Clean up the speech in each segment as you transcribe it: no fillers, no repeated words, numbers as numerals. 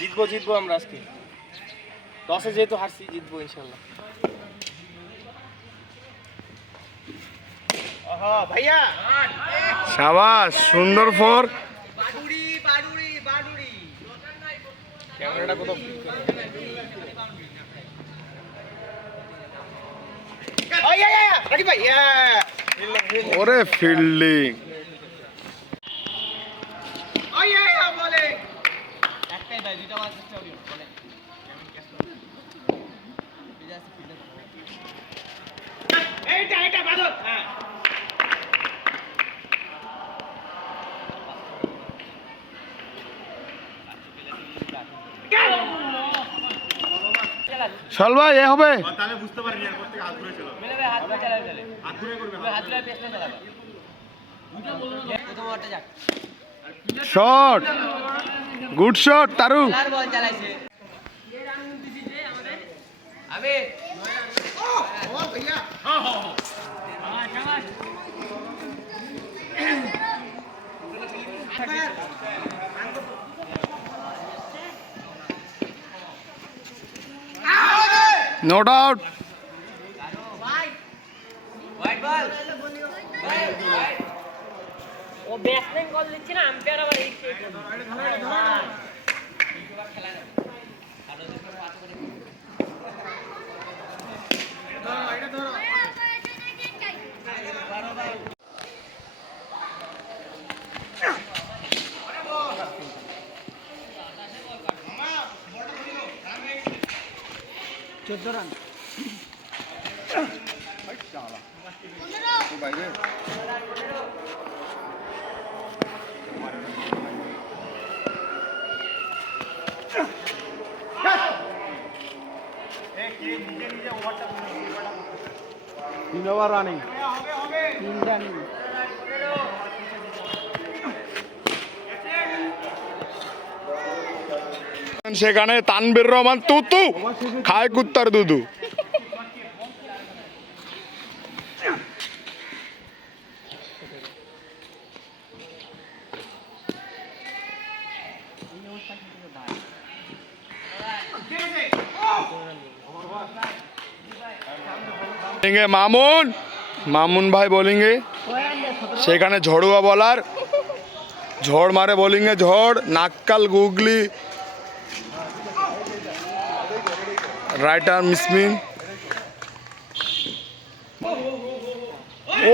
জিতবো জিতবো আমরা আজকে টসে যেহেতু হারছি জিতবো ইনশাল্লাহ। ভাইয়া শাবাশ সুন্দর ফোর। ক্যামেরাটা কোথাও ওরে ফিল্ডিং চল ভাই এ হবে শট গুড শট তারু। নো ডাউট ও ব্যাটসম্যান কল দিচ্ছে না আম্পায়ার আবার এই রান তিন ওভার রানিং সেখানে তানভীর রহমান তুতু খায় কুত্তার দুধু। মামুন মামুন ভাই বোলিংয়ে সেখানে ঝড়ুয়া বলার ঝড় মারে বোলিংয়ে ঝড় নাক্কাল গুগলি রাইটার মিসমিন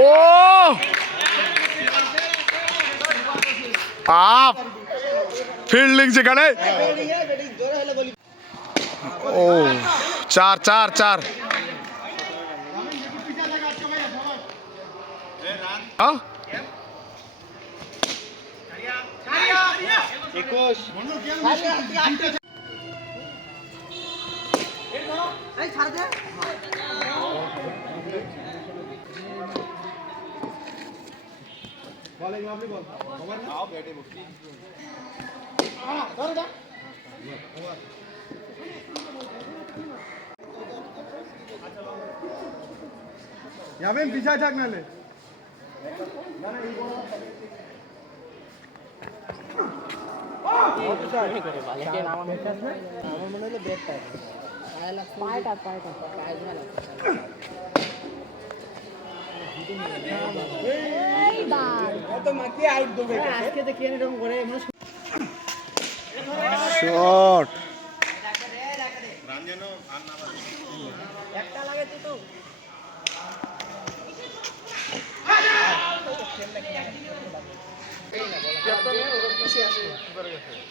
ও আপ ফিল্ডিং সেখানে ও চার চার চার পিছায় থাক নালে আমার মনে হলো বেডটা পায়টা পায়টা আজকে দেখি এরকম করে শট একটা লাগে তো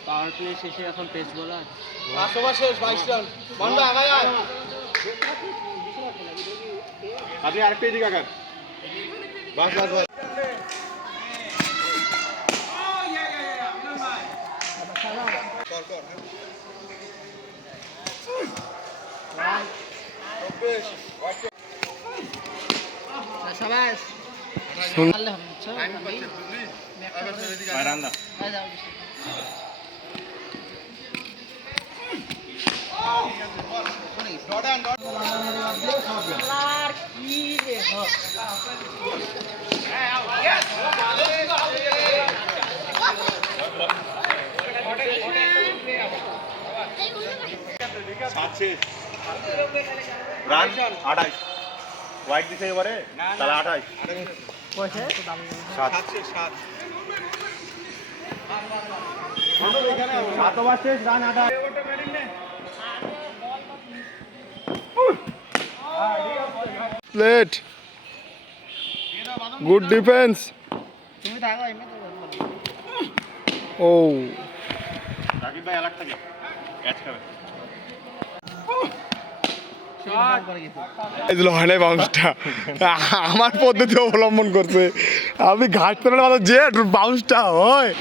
পাওয়ার প্লে শেষে এখন পেস বোলার 5 ওভার শেষ 22 রান বন্ধ আগায় আয় আপনি আরেকটা এদিকে আগান বাস বাস বাস শাবাশ সুন্দর রান 28 হোয়াইট দিছে এবারে তাহলে 28 7 রান 28 প্লেট গুড ডিফেন্স তুমি থাকো এমনি তো ও রাকিব ভাই আলাক থাকে ক্যাচ খাবে এই দিল হয় নাই বাউন্সটা আমার পদ্ধতি অবলম্বন করছে আমি ঘাট পেলে মাত্র যে বাউন্সটা হয়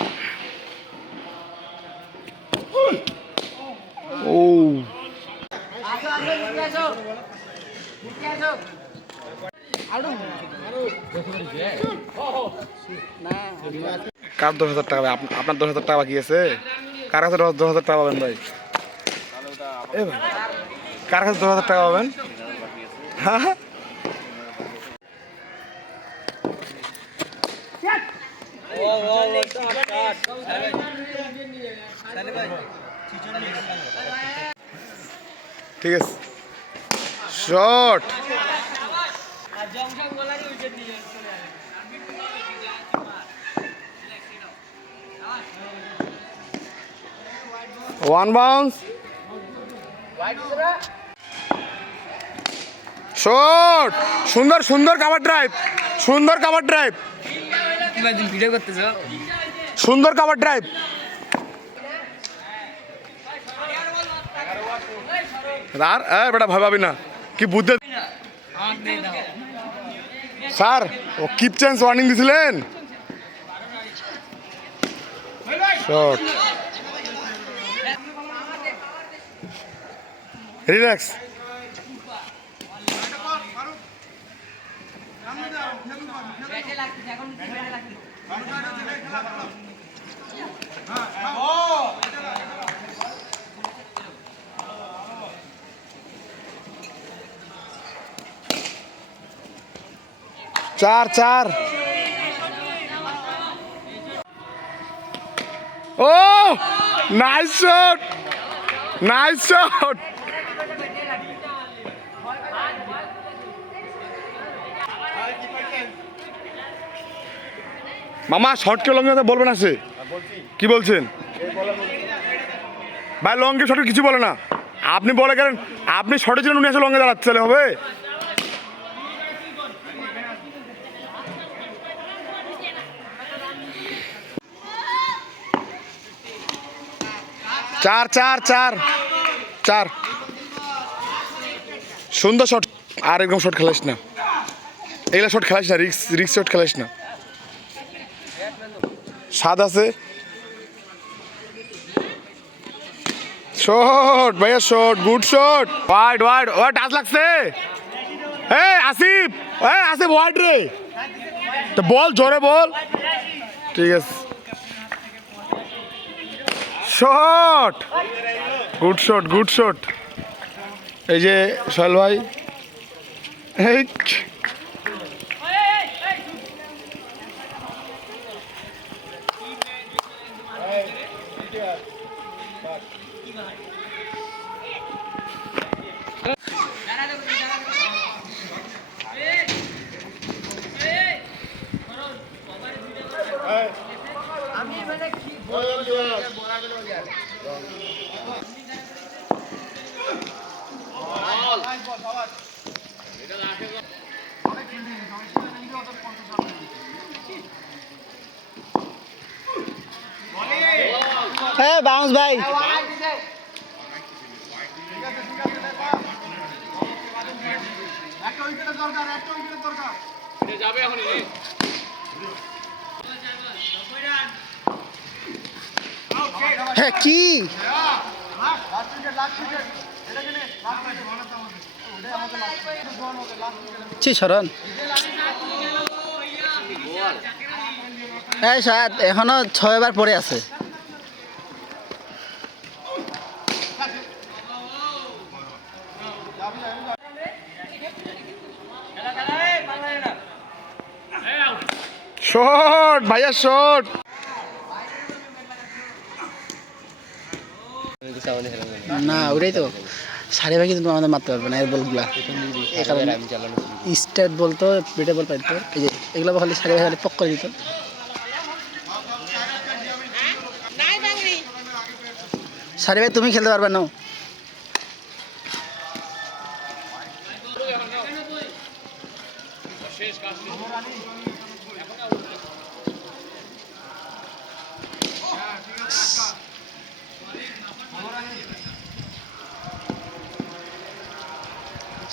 ও কার 10,000 টাকা ভাই? আপনার 10,000 টাকা বাকি আছে? কার কাছে 10,000 টাকা পাবেন ভাই? এ ভাই কার কাছে 10,000 টাকা পাবেন? হ্যাঁ ঠিক আছে শট ওয়ান বাউন্স শট সুন্দর সুন্দর কাভার ড্রাইভ সুন্দর কাভার ড্রাইভ ভিডিও করতেছ সুন্দর কাভার ড্রাইভ আর বেটা ভাবি না কি বুদ্ধি স্যার ও কিপ চেঞ্জ ওয়ার্নিং দিছিলেন শট রিল্যাক্স চার চার ও নাইস শট নাইস শট মামা শর্ট কে লঙ্গে বলবেন আছে কি বলছেন ভাই লঙ্গে শর্টে কিছু বলে না আপনি বলে গেলেন আপনি শর্টে ছিলেন উনি এসে লঙ্গে দাঁড়াচ্ছে তাহলে হবে চার চার চার চার সুন্দর শট আর একদম শট খেলাইস না এগুলা শট খেলাইস না রিক্স রিক্স শট খেলাইস না স্বাদ আছে শট ভাইয়া shot good shot wide wide ও টাচ লাগছে আসিফ আসিফ ওয়াইড রে তো বল জোরে বল ঠিক আছে shot good shot good shot এই যে সোহেল ভাই এই হ্যাঁ বাউন্স ভাই হ্যাঁ কি শরণ এই সাত এখনো 6 বার পরে আছে শট ভাইয়া শট। না ওটাই তো সাড়ে ভাই কিন্তু আমাদের মারতে পারবে না এর বলগুলা। এই কারণে স্টার্ট বলতো বেটে বল পাইতো, এই যে এগুলো খালি সাড়ে ভাই খালি পক করে দিত। সাড়ে ভাই তুমি খেলতে পারবে না।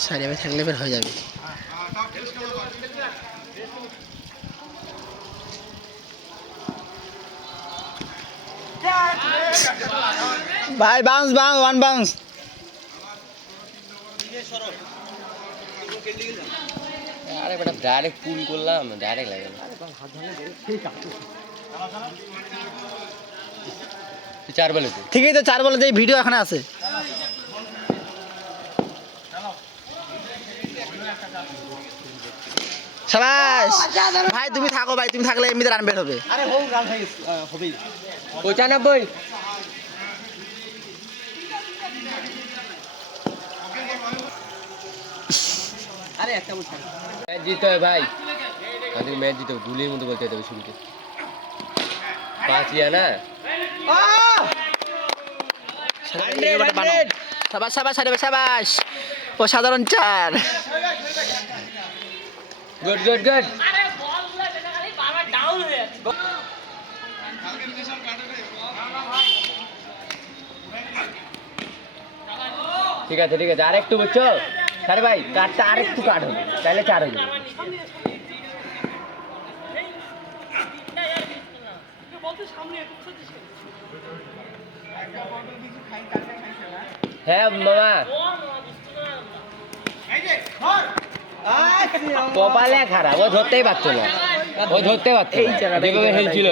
সাড়ে ভাই থাকলে বের হয়ে যাবে। ভাই বাউন্স বাউন্স ওয়ান বাউন্স। আরে বেটা ডাইরেক্ট পুল করলাম, ডাইরেক্ট লাগে না। তুই 4 বলে তুই। ঠিকই তো 4 বলে যে ভিডিও এখানে আছে। শাবাশ ভাই, তুমি থাকো ভাই, তুমি থাকলে এমনিতে রান বের হবে। 95। ম্যাচ জিততে হবে ভাই, আমাদের ম্যাচ জিতে হবে। গুলির মতো বলতে হবে শুরুতে। 5 না। সাবাস সাবাস সাবাস সাবাস, অসাধারণ 4। Good good good. ঠিক আছে ঠিক আছে, আর একটু বুঝছো স্যার ভাই, কাটটা আর একটু কাট হবে, তাহলে 4 হয়ে যাবে। হ্যাঁ মামা, কপালে খারাপ, ও ধরতেই পারতো না, ও ধরতে পারতো না, যেভাবে হেলছিল।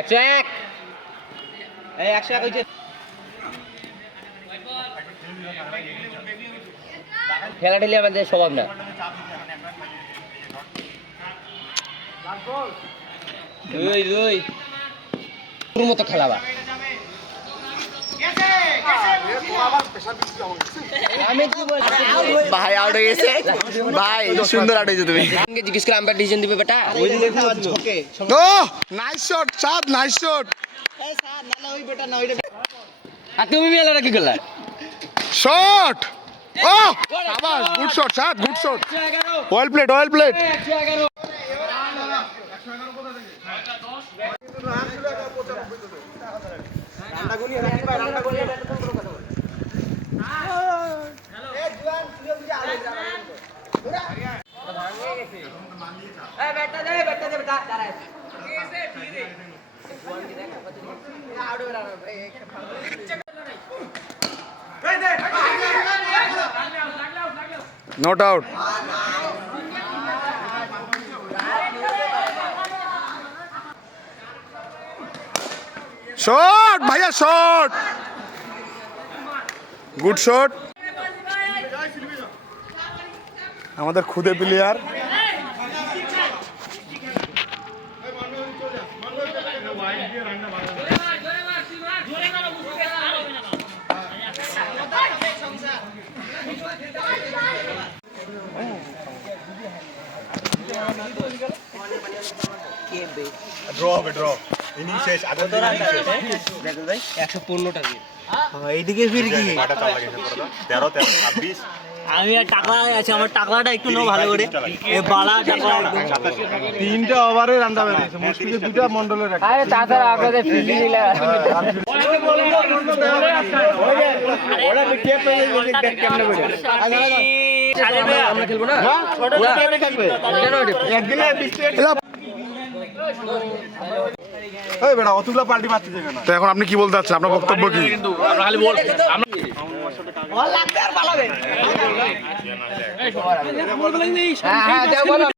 101। এই 101 হইছে। খেলা ঠেলি আমাদের স্বভাব না। দুই দুই তোর মতো খেলাবা। আমি কি বলছি ভাই আউট হয়ে গেছে ভাই, সুন্দর আউট হয়েছে তুমি। আমাকে জিজ্ঞেস করে আম্পায়ার ডিসিশন দিবে বেটা। ও nice shot Saad, nice shot. আর তুমি মেলাটা কি করলা? শট ও শাবাশ, good shot Saad, good shot. Well played, well played. Not out. Shot ভাইয়া শট, গুড শট। আমাদের খুদে প্লেয়ার। ড্র হবে, ড্র। ইনিংস শেষ, আগে ইনিংস শেষ। 115টা দিয়ে এইদিকে ফির কি? 13 13 26। আমি আর টাকা আছে, আমার টাকাটা একটু নাও ভালো করে। এ বালা টাকা একদম 3টা ওভারে রানটা বেরিয়েছে, মুশকিলে 2টা মন্ডলের একটা। আরে তাছাড়া আপনাদের ফিল্ডিং নিলে আমরা খেলবো না। এই বেটা অতগুলা পাল্টি মারতেছে কেন? তো এখন আপনি কি বলতে চাচ্ছেন, আপনার বক্তব্য কি? হ্যাঁ হ্যাঁ, বলো।